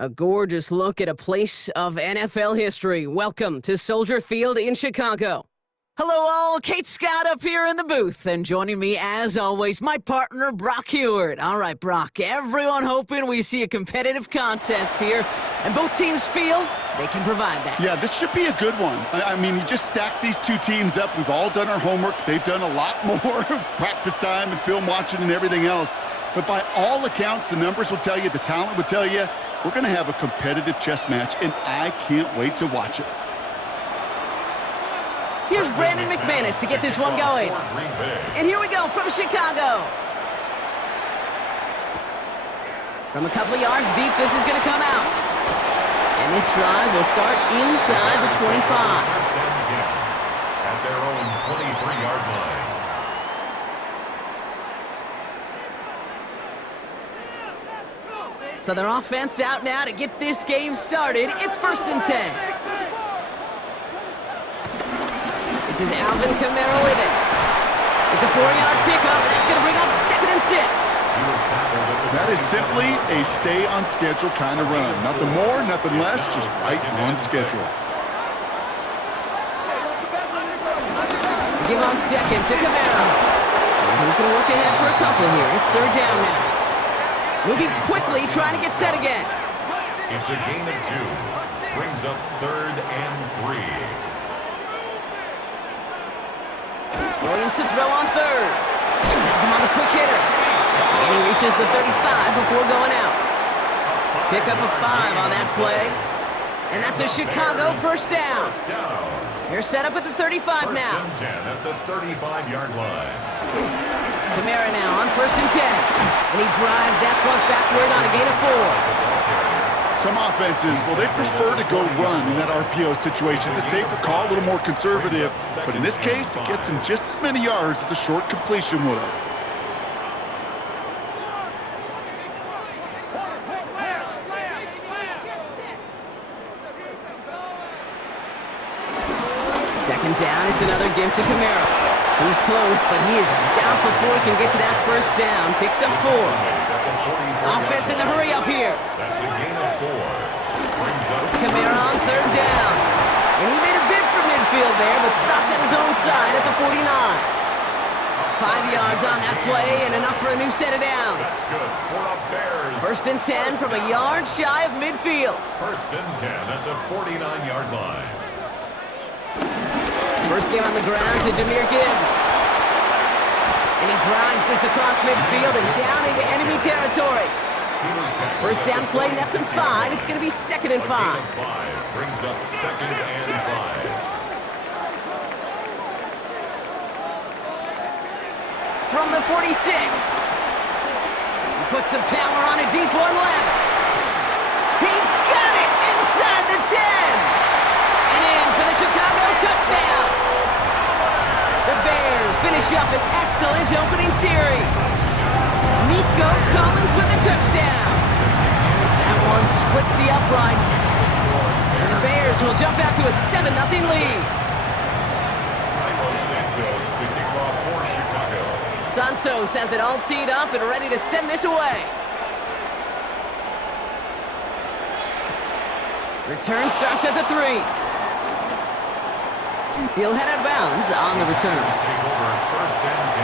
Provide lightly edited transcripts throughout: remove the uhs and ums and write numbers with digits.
A gorgeous look at a place of NFL history. Welcome to Soldier Field in Chicago. Hello all, Kate Scott up here in the booth, and joining me as always, my partner, Brock Heward. All right, Brock, everyone hoping we see a competitive contest here, and both teams feel they can provide that. Yeah, this should be a good one. I mean, you just stack these two teams up. We've all done our homework. They've done a lot more practice time and film watching and everything else. But by all accounts, the numbers will tell you, the talent will tell you, we're going to have a competitive chess match, and I can't wait to watch it. Here's Brandon McManus to get this one going. And here we go from Chicago. From a couple of yards deep, this is going to come out. And this drive will start inside the 25. At their own 23-yard line. So their offense out now to get this game started. It's 1st and 10. This is Alvin Kamara with it. It's a 4-yard pickup, and that's going to bring up 2nd and 6. That is simply a stay-on-schedule kind of run. Nothing more, nothing less, just right on schedule. Give on 2nd to Kamara. He's going to work ahead for a couple here. It's 3rd down now. Moving quickly, trying to get set again. It's a gain of 2. Brings up 3rd and 3. Williams to throw on 3rd. Has him on the quick hitter. And he reaches the 35 before going out. Pick up a 5 on that play. And that's a Chicago 1st down. They're set up at the 35 now. 1st and 10 at the 35-yard line. Kamara now on 1st and 10. And he drives that front backward on a gain of 4. Some offenses, well, they prefer to go run in that RPO situation. It's a safer call, a little more conservative. But in this case, it gets him just as many yards as a short completion would have. Second down, it's another give to Kamara. He's close, but he is stopped before he can get to that 1st down. Picks up 4. Offense in the hurry up here. That's a gain of 4. It's Kamara on 3rd down. And he made a bid for midfield there, but stopped at his own side at the 49. 5 yards on that play and enough for a new set of downs. That's good for a Bears. 1st and 10 from a yard shy of midfield. 1st and 10 at the 49-yard line. First game on the ground to Jahmyr Gibbs. And he drives this across midfield and down into enemy territory. 1st down play, nets him 5. It's going to be 2nd and 5. Brings up 2nd and 5. From the 46. He puts some power on a deep one left. He's got it inside the 10. And in for the Chicago touchdown. The Bears finish up an excellent opening series. Nico Collins with the touchdown. That one splits the uprights. And the Bears will jump out to a 7-0 lead. Santos to kick off for Chicago. Santos has it all teed up and ready to send this away. Return starts at the 3. He'll head out of bounds on the return. Take over 1st and 10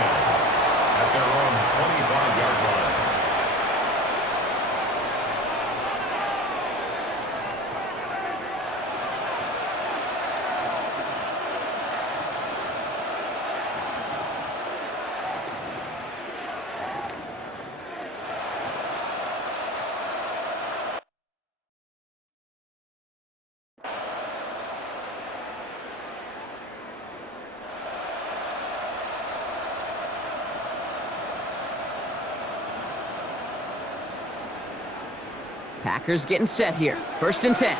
at their own 25-yard line. Packers getting set here. 1st and 10.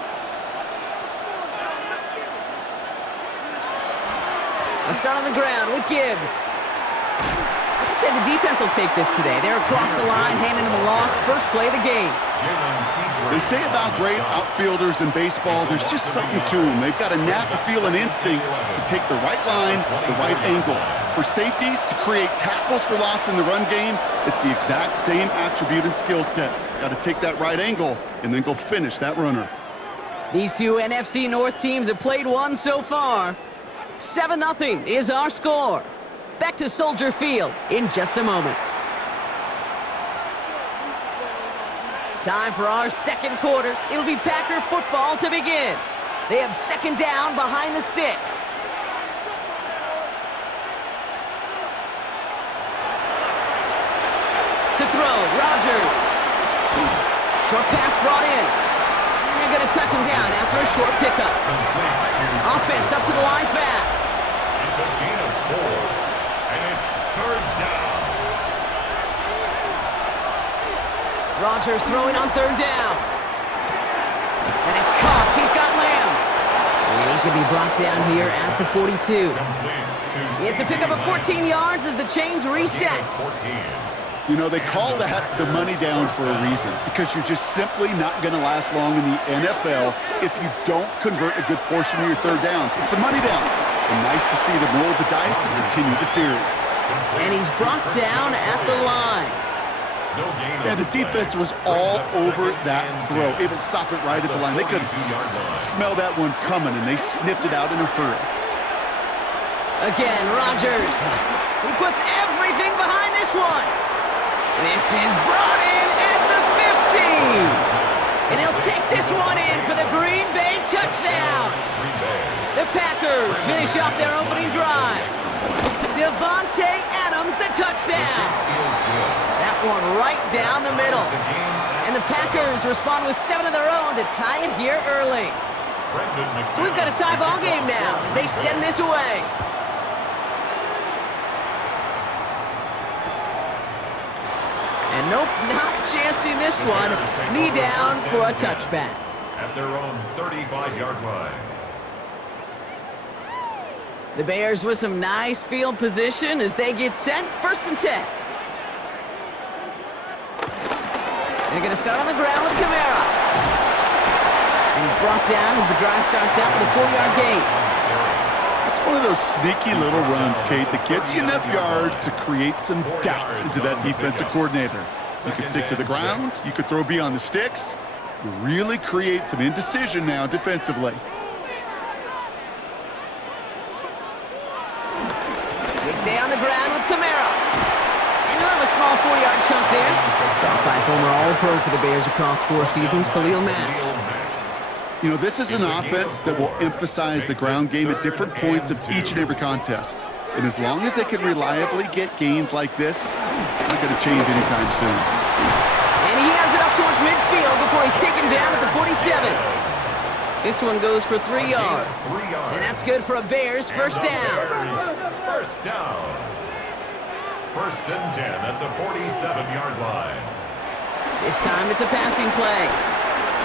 Let's start on the ground with Gibbs. It's say the defense will take this today. They're across the line, handing them a loss, first play of the game. They say about great outfielders in baseball, there's just something to them. They've got a knack, a feel, an instinct to take the right line, the right angle. For safeties, to create tackles for loss in the run game, it's the exact same attribute and skill set. Got to take that right angle and then go finish that runner. These two NFC North teams have played one so far. 7-0 is our score. Back to Soldier Field in just a moment. Time for our second quarter. It'll be Packer football to begin. They have second down behind the sticks. To throw, Rodgers. Short pass brought in. And they're going to touch him down after a short pickup. Offense up to the line fast. It's a gain of 4, and it's third down. Rodgers throwing on third down. That is caught. He's got Lamb. And he's going to be brought down here at the 42. It's a pickup of 14 yards as the chains reset. You know, they call that the money down for a reason, because you're just simply not going to last long in the NFL if you don't convert a good portion of your third downs. It's a money down. And nice to see them roll the dice and continue the series. And he's brought down at the line. Yeah, the defense was all over that throw, able to stop it right at the line. They could smell that one coming, and they sniffed it out in a hurry. Again, Rodgers. He puts everything behind this one. This is brought in at the 15. And he'll take this one in for the Green Bay touchdown. The Packers finish off their opening drive. Devontae Adams, the touchdown. That one right down the middle. And the Packers respond with 7 of their own to tie it here early. So we've got a tie ball game now as they send this away. And nope, not chancing this one. Knee down for a touchback. At their own 35-yard line. The Bears with some nice field position as they get set. First and 10. They're going to start on the ground with Kamara. And he's brought down as the drive starts out with a 4-yard gain. It's one of those sneaky little runs, Kate, that gets you enough yards to create some doubt into that defensive coordinator. You could stick to the ground. You could throw beyond the sticks. You really create some indecision now defensively. They stay on the ground with Kamara. And he'll have a small 4-yard chunk there. Dropped by former All-Pro for the Bears across 4 seasons, Khalil Mack. You know, this is an offense that will emphasize the ground game at different points of each and every contest. And as long as they can reliably get gains like this, it's not going to change anytime soon. And he has it up towards midfield before he's taken down at the 47. This one goes for 3 yards. And that's good for a Bears first down. First down. First and 10 at the 47-yard line. This time it's a passing play.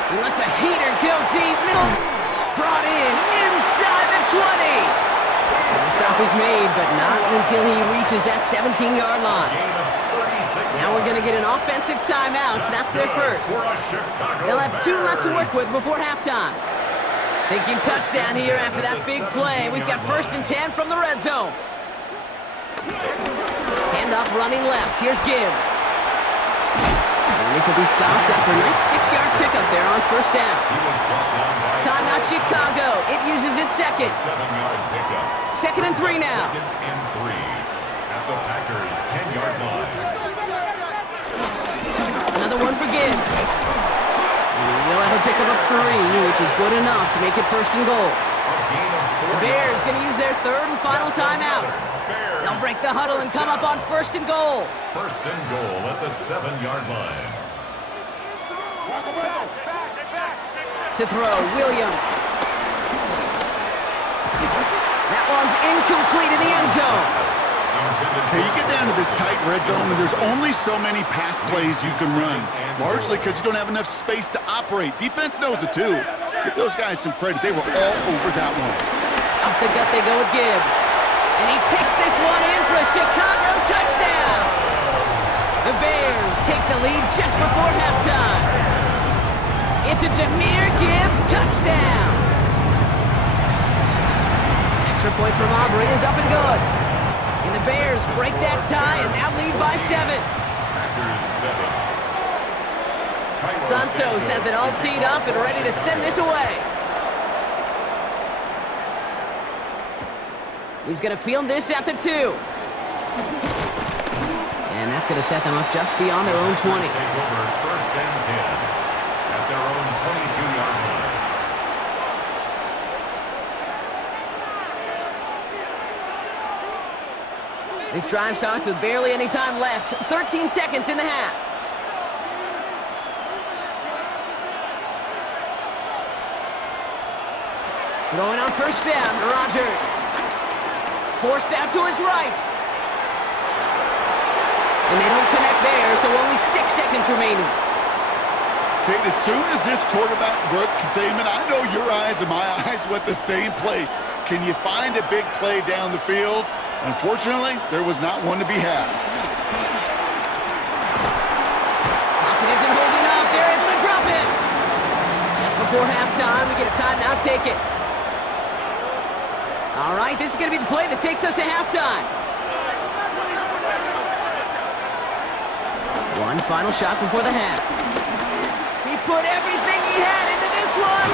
He lets a heater go deep, middle, brought in, inside the 20. And the stop is made, but not until he reaches that 17-yard line. Now we're going to get an offensive timeout, so that's their first. They'll have 2 left to work with before halftime. Thinking touchdown here after that big play. We've got first and 10 from the red zone. Handoff running left. Here's Gibbs. And this will be stopped after a nice 6-yard pickup there on first down. Timeout Chicago. It uses its second. 7-yard pickup. Second and 3 now. Second and 3 at the Packers' 10-yard line. Another one for Gibbs. And we'll have a pickup of 3, which is good enough to make it first and goal. The Bears going to use their third and final timeout. They'll break the huddle and come up on first and goal. First and goal at the 7-yard line. To throw, Williams. That one's incomplete in the end zone. Okay, you get down to this tight red zone, and there's only so many pass plays you can run, largely because you don't have enough space to operate. Defense knows it, too. Give those guys some credit. They were all over that one. Up the gut they go with Gibbs. And he takes this one in for a Chicago touchdown. The Bears take the lead just before halftime. It's a Jahmyr Gibbs touchdown. Extra point from Aubrey is up and good. And the Bears break that tie and now lead by 7. Santos has it all teed up and ready to send this away. He's going to field this at the 2. And that's going to set them up just beyond their own 20. Take over first and 10 at their own 22-yard line. This drive starts with barely any time left. 13 seconds in the half. Throwing on first down, Rodgers. Forced out to his right. And they don't connect there, so only 6 seconds remaining. Kate, as soon as this quarterback broke containment, I know your eyes and my eyes went the same place. Can you find a big play down the field? Unfortunately, there was not one to be had. Pocket isn't holding up. They're able to drop it. Just before halftime, we get a timeout. Take it. All right, this is going to be the play that takes us to halftime. One final shot before the half. He put everything he had into this one.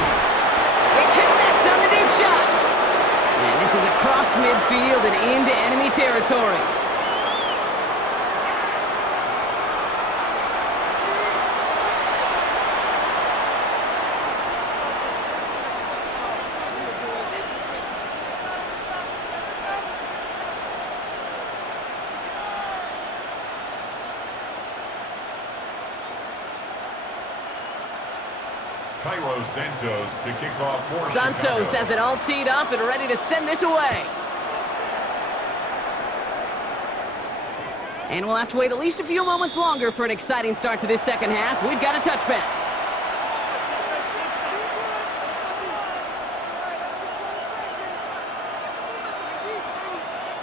It connects on the deep shot. And this is across midfield and into enemy territory. Santos to kick off for Santos Chicago. has it all teed up and ready to send this away. And we'll have to wait at least a few moments longer for an exciting start to this second half. We've got a touchback.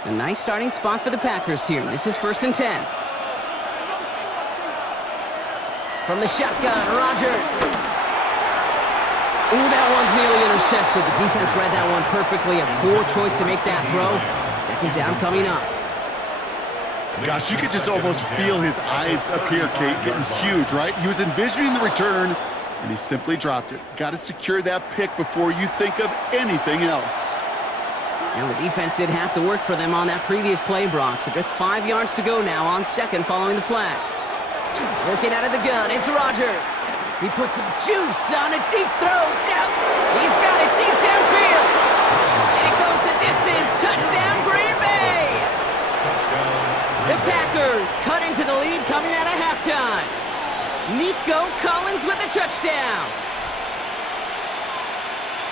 A nice starting spot for the Packers here. This is 1st and 10. From the shotgun, Rodgers. Ooh, that one's nearly intercepted. The defense read that one perfectly. A poor choice to make that throw. Second down coming up. Gosh, you could just almost feel his eyes up here, Kate, getting huge, right? He was envisioning the return, and he simply dropped it. Got to secure that pick before you think of anything else. And the defense did have to work for them on that previous play, Brock. So just 5 yards to go now on second following the flag. Working out of the gun, it's Rodgers. He puts some juice on a deep throw down. He's got it deep downfield. And it goes the distance. Touchdown, Green Bay. The Packers cut into the lead coming out of halftime. Nico Collins with the touchdown.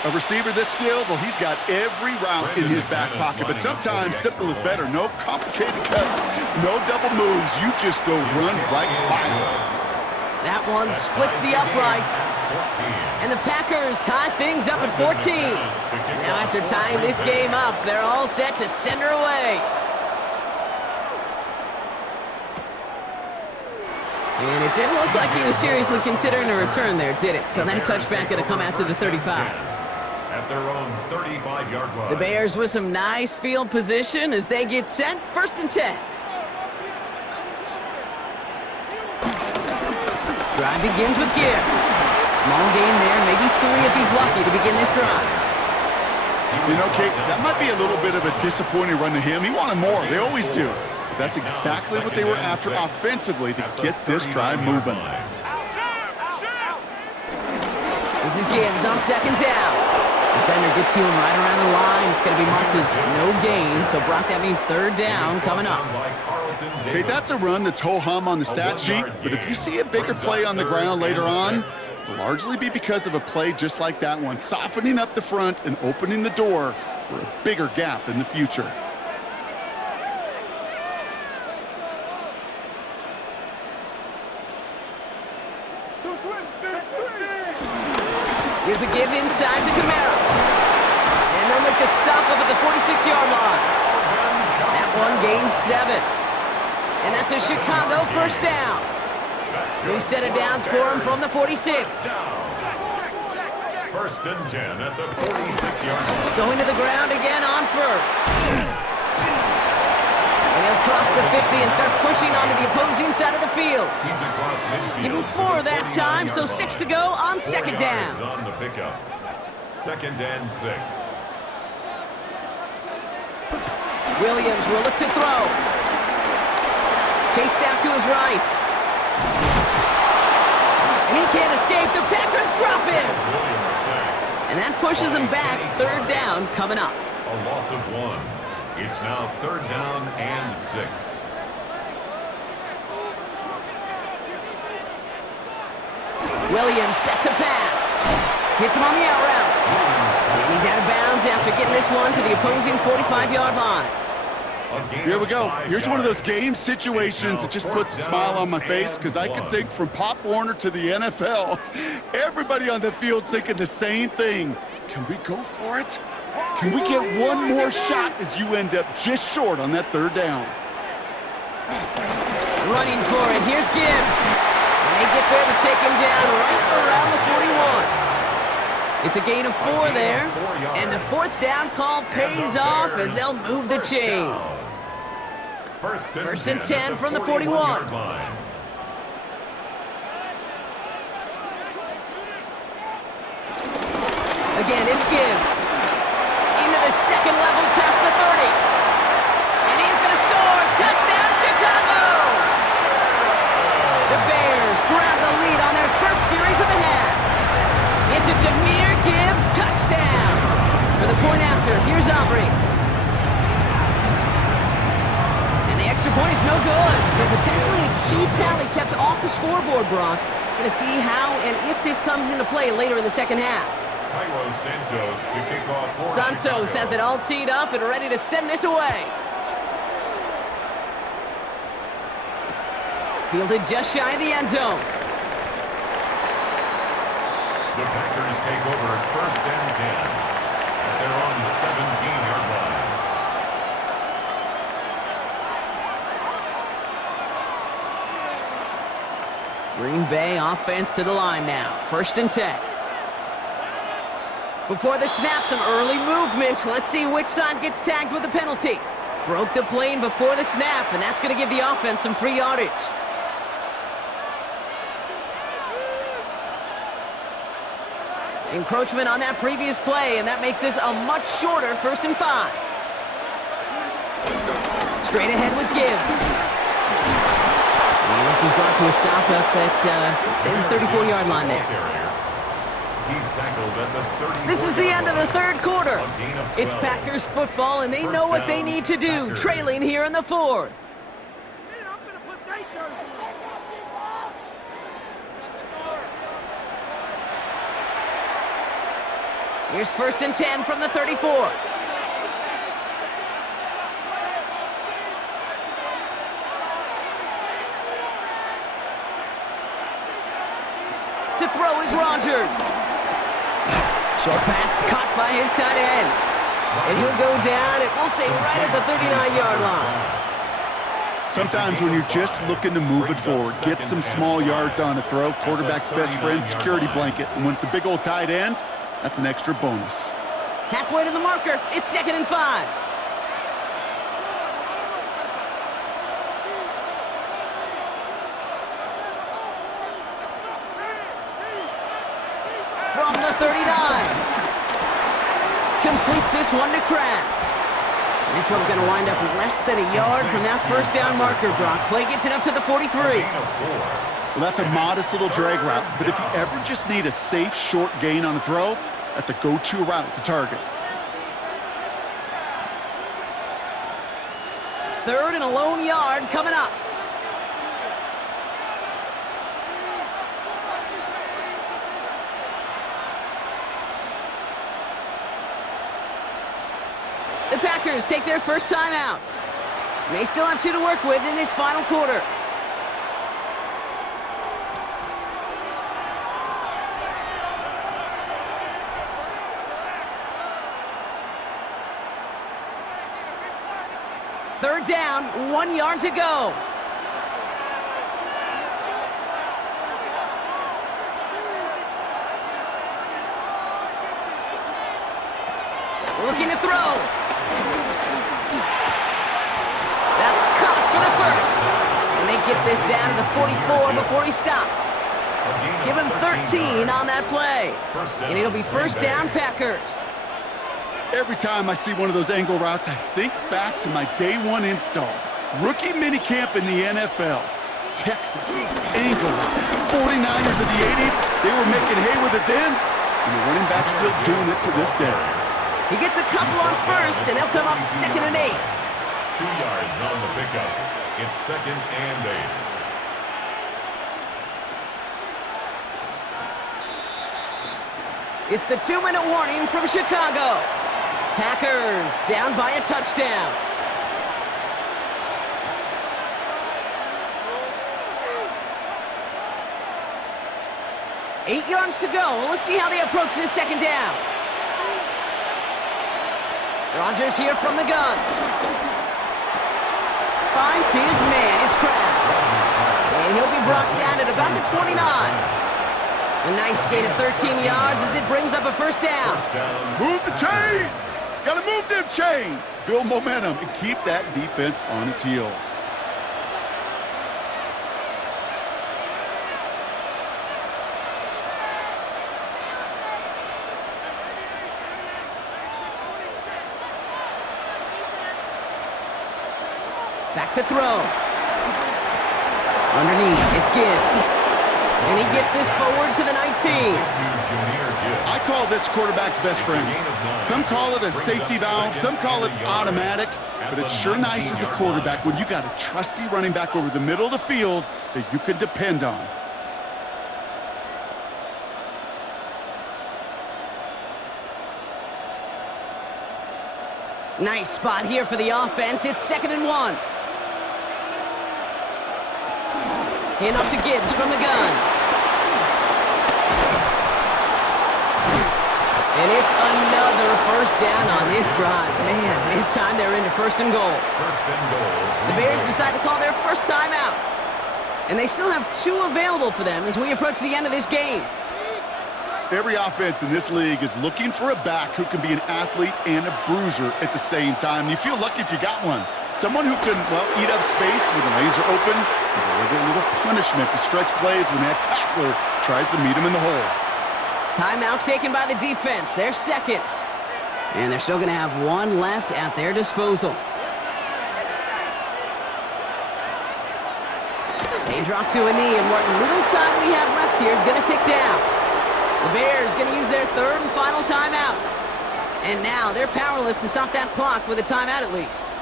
A receiver this skilled, well, he's got every route in his back pocket. But sometimes simple is better. No complicated cuts, no double moves. You just go run right by him. That one splits the uprights. And the Packers tie things up at 14. Now after tying this game up, they're all set to send her away. And it didn't look like he was seriously considering a return there, did it? So that touchback going to come out to the 35. At their own 35-yard line. The Bears with some nice field position as they get set. 1st and 10. Drive begins with Gibbs. Small gain there, maybe 3 if he's lucky to begin this drive. You know, Kate, that might be a little bit of a disappointing run to him. He wanted more. They always do. But that's exactly what they were after offensively to get this drive moving. This is Gibbs on 2nd down. Defender gets to him right around the line. It's going to be marked as no gain. So, Brock, that means 3rd down coming up. Okay, that's a run that's ho-hum on the stat sheet, but if you see a bigger play on the ground later on, it'll largely be because of a play just like that one, softening up the front and opening the door for a bigger gap in the future. Here's a give inside to Camaro. And they'll make the stop up at the 46-yard line. That one gains 7. And that's a Chicago first down. New set of downs for him from the 46. First and 10 at the 46-yard line. Going to the ground again on first. And he'll cross the 50 and start pushing onto the opposing side of the field. He's across midfield. Give him 4 that time, so 6 to go on second down. On the pickup. Second and 6. Williams will look to throw. Chased out to his right. And he can't escape. The Packers drop him. Williams sacked. And that pushes him back. Third down coming up. A loss of 1. It's now third down and 6. Williams set to pass. Hits him on the out route. And he's out of bounds after getting this one to the opposing 45-yard line. Here we go. Here's one of those game situations that just puts a smile on my face because I could think from Pop Warner to the NFL, everybody on the field's thinking the same thing. Can we go for it? Can we get one more shot as you end up just short on that third down? Running for it. Here's Gibbs. And they get there to take him down right around the 41. It's a gain of 4 there, and the fourth down call pays off as they'll move the chains. First and 10 from the 41. Again, it's Gibbs. Into the second level past the 30. And he's going to score. Touchdown, Chicago! The Bears grab the lead on their first series of the half. It's a Jahmyr Gibbs touchdown. For the point after, here's Aubrey. And the extra point is no good. So potentially a key tally kept off the scoreboard, Brock. Going to see how and if this comes into play later in the second half. Cairo Santos to kick off for Santos Chicago. has it all teed up and ready to send this away. Fielded just shy of the end zone. The Packers take over at first and 10 at their own 17-yard line. Green Bay offense to the line now. First and 10. Before the snap, some early movement. Let's see which side gets tagged with the penalty. Broke the plane before the snap, and that's going to give the offense some free yardage. Encroachment on that previous play, and that makes this a much shorter first and 5. Straight ahead with Gibbs. And this is brought to a stop up at, let's say, the 34-yard line there. He's tackled at the 34. This is the end of the third quarter. It's Packers football, and they know what they need to do, trailing here in the fourth. Here's first and 10 from the 34. To throw is Rodgers. Short pass caught by his tight end. And he'll go down, and we'll say right at the 39-yard line. Sometimes when you're just looking to move it forward, get some small yards on a throw, quarterback's best friend, security blanket. And when it's a big old tight end, that's an extra bonus. Halfway to the marker, it's second and 5. From the 39. Completes this one to Kraft. And this one's going to wind up less than a yard from that first down marker, Brock. Play gets it up to the 43. Well, that's a modest little drag route, but if you ever just need a safe, short gain on the throw, that's a go-to route to target. Third and a lone yard coming up. The Packers take their first time out. They still have 2 to work with in this final quarter. Third down, 1 yard to go. Looking to throw. That's caught for the first. And they get this down to the 44 before he stopped. Give him 13 on that play. And it'll be first down, Packers. Every time I see one of those angle routes, I think back to my day one install. Rookie minicamp in the NFL. Texas, angle route. 49ers of the 80s, they were making hay with it then, and the running back's still doing it to this day. He gets a couple on first, and they'll come up 2nd and 8. 2 yards on the pickup. It's 2nd and 8. It's the 2-minute warning from Chicago. Packers down by a touchdown. Eight yards to go. Let's see how they approach this 2nd down. Rodgers here from the gun. Finds his man. It's Kraft. And he'll be brought down at about the 29. A nice gain of 13 yards as it brings up a first down. Move the chains! Gotta move them chains! Build momentum and keep that defense on its heels. Back to throw. Underneath, it's Gibbs. And he gets this forward to the 19. I call this quarterback's best friend. Some call it a safety valve, some call it automatic, but it's sure nice as a quarterback when you got a trusty running back over the middle of the field that you can depend on. Nice spot here for the offense. It's 2nd and 1. Hand off to Gibbs from the gun. And it's another first down on this drive. Man, this time they're into 1st and goal. The Bears decide to call their first timeout. And they still have 2 available for them as we approach the end of this game. Every offense in this league is looking for a back who can be an athlete and a bruiser at the same time. You feel lucky if you got one. Someone who can, well, eat up space when the lanes are open and deliver a little punishment to stretch plays when that tackler tries to meet him in the hole. Timeout taken by the defense. They're 2nd. And they're still going to have 1 left at their disposal. They drop to a knee, and what little time we have left here is going to tick down. The Bears going to use their 3rd and final timeout. And now they're powerless to stop that clock with a timeout at least.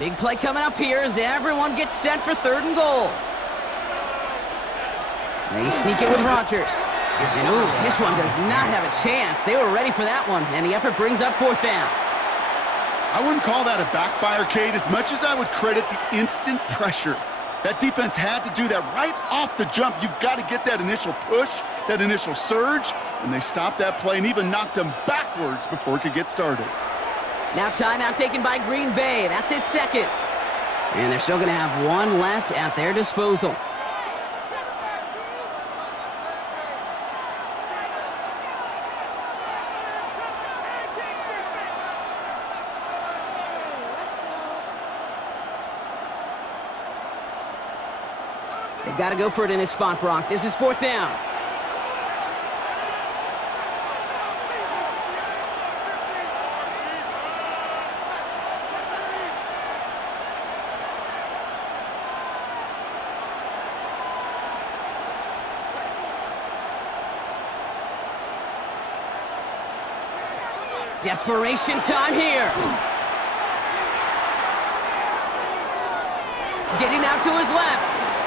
Big play coming up here as everyone gets set for 3rd and goal. They sneak it with Rodgers. And ooh, this one does not have a chance. They were ready for that one, and the effort brings up 4th down. I wouldn't call that a backfire, Kate, as much as I would credit the instant pressure. That defense had to do that right off the jump. You've got to get that initial push, that initial surge, and they stopped that play and even knocked them backwards before it could get started. Now timeout taken by Green Bay. That's it, 2nd. And they're still going to have 1 left at their disposal. They've got to go for it in this spot, Brock. This is 4th down. Desperation time here. Getting out to his left.